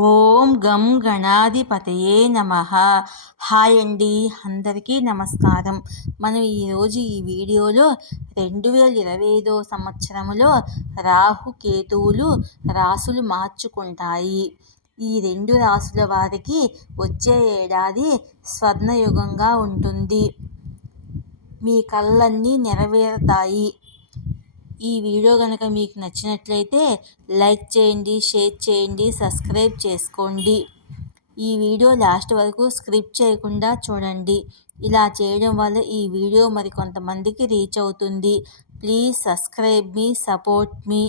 ఓం గం గణాధిపతయే నమః. హాయ్ అండి, అందరికీ నమస్కారం. మనం ఈరోజు ఈ వీడియోలో 2025 సంవత్సరంలో రాహుకేతువులు రాసులు మార్చుకుంటాయి. ఈ రెండు రాసుల వారికి వచ్చే ఏడాది స్వర్ణయుగంగా ఉంటుంది. మీ కలలన్నీ నెరవేరుతాయి. ఈ వీడియో కనుక మీకు నచ్చినట్లయితే లైక్ చేయండి, షేర్ చేయండి, సబ్స్క్రైబ్ చేసుకోండి. ఈ వీడియో లాస్ట్ వరకు స్కిప్ చేయకుండా చూడండి. ఇలా చేయడం వల్ల ఈ వీడియో మరికొంతమందికి రీచ్ అవుతుంది. ప్లీజ్ సబ్స్క్రైబ్ మీ, సపోర్ట్ మీ.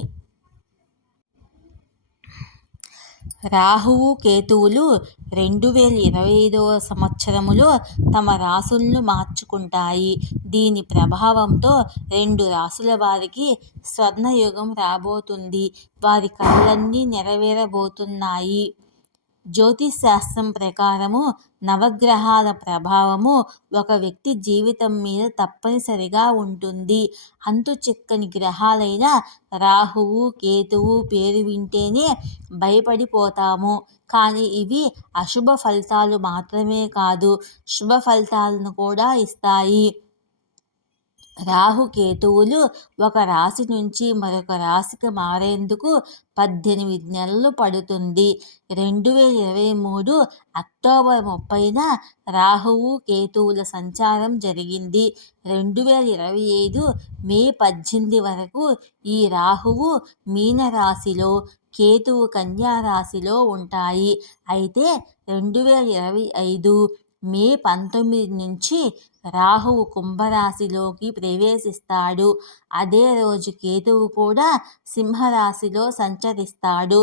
రాహువు కేతువులు 2025 సంవత్సరములో తమ రాసులను మార్చుకుంటాయి. దీని ప్రభావంతో రెండు రాసుల వారికి స్వర్ణయుగం రాబోతుంది. వారి కలలన్నీ నెరవేరబోతున్నాయి. జ్యోతిశాస్త్రం ప్రకారము నవగ్రహాల ప్రభావము ఒక వ్యక్తి జీవితం మీద తప్పనిసరిగా ఉంటుంది. అంతుచిక్కని గ్రహాలైన రాహువు, కేతువు పేరు వింటేనే భయపడిపోతాము. కానీ ఇవి అశుభ ఫలితాలు మాత్రమే కాదు, శుభ ఫలితాలను కూడా ఇస్తాయి. రాహుకేతువులు ఒక రాశి నుంచి మరొక రాశికి మారేందుకు 18 నెలలు పడుతుంది. 2023 అక్టోబర్ 30న రాహువు కేతువుల సంచారం జరిగింది. 2025 మే 18 వరకు ఈ రాహువు మీనరాశిలో, కేతువు కన్యా రాశిలో ఉంటాయి. అయితే 2025 మే 19 నుంచి రాహువు కుంభరాశిలోకి ప్రవేశిస్తాడు. అదే రోజు కేతువు కూడా సింహరాశిలో సంచరిస్తాడు.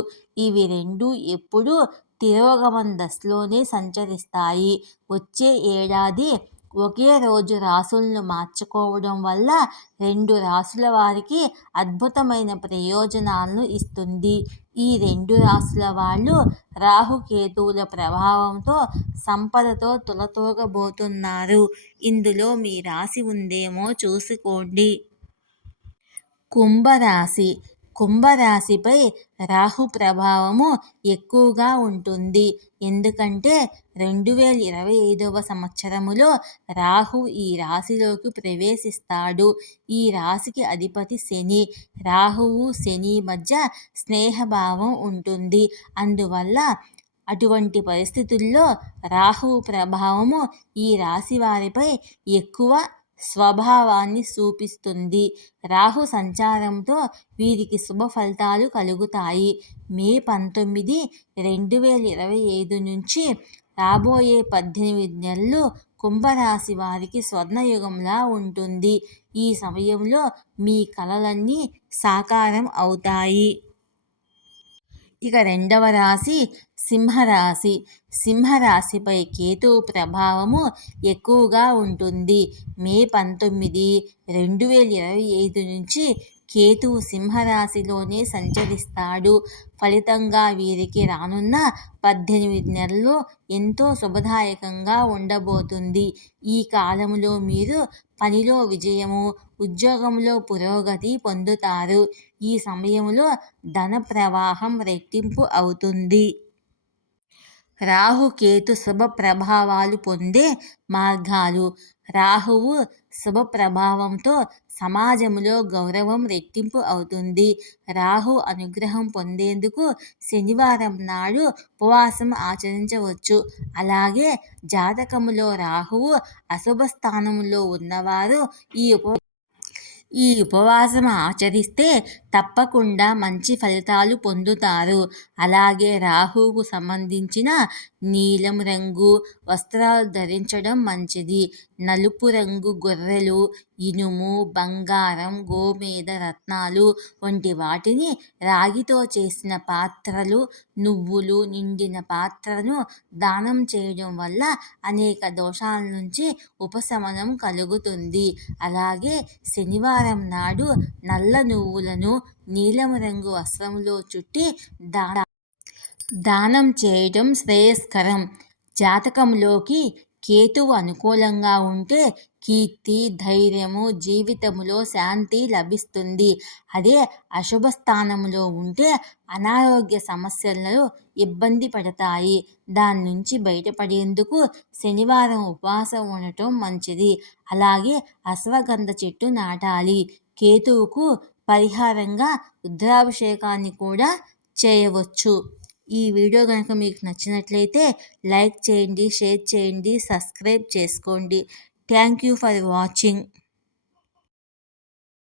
ఇవి రెండు ఎప్పుడూ తిరోగమన దశలోనే సంచరిస్తాయి. వచ్చే ఏడాది ఒకే రోజు రాసులను మార్చుకోవడం వల్ల రెండు రాసుల వారికి అద్భుతమైన ప్రయోజనాలను ఇస్తుంది. ఈ రెండు రాసుల వాళ్ళు రాహుకేతువుల ప్రభావంతో సంపదతో తులతూగబోతున్నారు. ఇందులో మీ రాశి ఉందేమో చూసుకోండి. కుంభరాశి. కుంభరాశిపై రాహు ప్రభావము ఎక్కువగా ఉంటుంది. ఎందుకంటే 2025 సంవత్సరములో రాహు ఈ రాశిలోకి ప్రవేశిస్తాడు. ఈ రాశికి అధిపతి శని. రాహువు శని మధ్య స్నేహభావం ఉంటుంది. అందువల్ల అటువంటి పరిస్థితుల్లో రాహువు ప్రభావము ఈ రాశి వారిపై ఎక్కువ స్వభావాన్ని చూపిస్తుంది. రాహు సంచారంతో వీరికి శుభ ఫలితాలు కలుగుతాయి. మే 19, 2025 నుంచి రాబోయే 18 నెలలు కుంభరాశి వారికి స్వర్ణయుగంలా ఉంటుంది. ఈ సమయంలో మీ కలలన్నీ సాకారం అవుతాయి. ఇక రెండవ రాశి సింహరాశి. సింహరాశిపై కేతువు ప్రభావము ఎక్కువగా ఉంటుంది. మే 19, 2025 నుంచి కేతువు సింహరాశిలోనే సంచరిస్తాడు. ఫలితంగా వీరికి రానున్న 18 నెలలు ఎంతో శుభదాయకంగా ఉండబోతుంది. ఈ కాలంలో మీరు పనిలో విజయము, ఉద్యోగంలో పురోగతి పొందుతారు. ఈ సమయంలో ధన ప్రవాహం రెట్టింపు అవుతుంది. రాహుకేతు శుభ ప్రభావాలు పొందే మార్గాలు. రాహువు శుభ ప్రభావంతో సమాజంలో గౌరవం రెట్టింపు అవుతుంది. రాహు అనుగ్రహం పొందేందుకు శనివారం నాడు ఉపవాసం ఆచరించవచ్చు. అలాగే జాతకములో రాహువు అశుభ స్థానంలో ఉన్నవారు ఈ ఉపవాసం ఆచరిస్తే తప్పకుండా మంచి ఫలితాలు పొందుతారు. అలాగే రాహువుకు సంబంధించిన నీలం రంగు వస్త్రాలు ధరించడం మంచిది. నలుపు రంగు గొర్రెలు, ఇనుము, బంగారం, గోమేద రత్నాలు వంటి వాటిని, రాగితో చేసిన పాత్రలు, నువ్వులు నిండిన పాత్రను దానం చేయడం వల్ల అనేక దోషాల నుంచి ఉపశమనం కలుగుతుంది. అలాగే శనివారం నాడు నల్ల నువ్వులను నీలం రంగు వస్త్రంలో చుట్టి దానం చేయడం శ్రేయస్కరం. జాతకంలోకి కేతువు అనుకూలంగా ఉంటే కీర్తి, ధైర్యము, జీవితంలో శాంతి లభిస్తుంది. అదే అశుభ స్థానంలో ఉంటే అనారోగ్య సమస్యలను ఇబ్బంది పడతాయి. దాని నుంచి బయటపడేందుకు శనివారం ఉపవాసం ఉండటం మంచిది. అలాగే అశ్వగంధ చెట్టు నాటాలి. కేతువుకు పరిహారంగా రుద్రాభిషేకాన్ని కూడా చేయవచ్చు. ఈ వీడియో కనుక మీకు నచ్చినట్లయితే లైక్ చేయండి, షేర్ చేయండి, సబ్స్క్రైబ్ చేసుకోండి. Thank you for watching.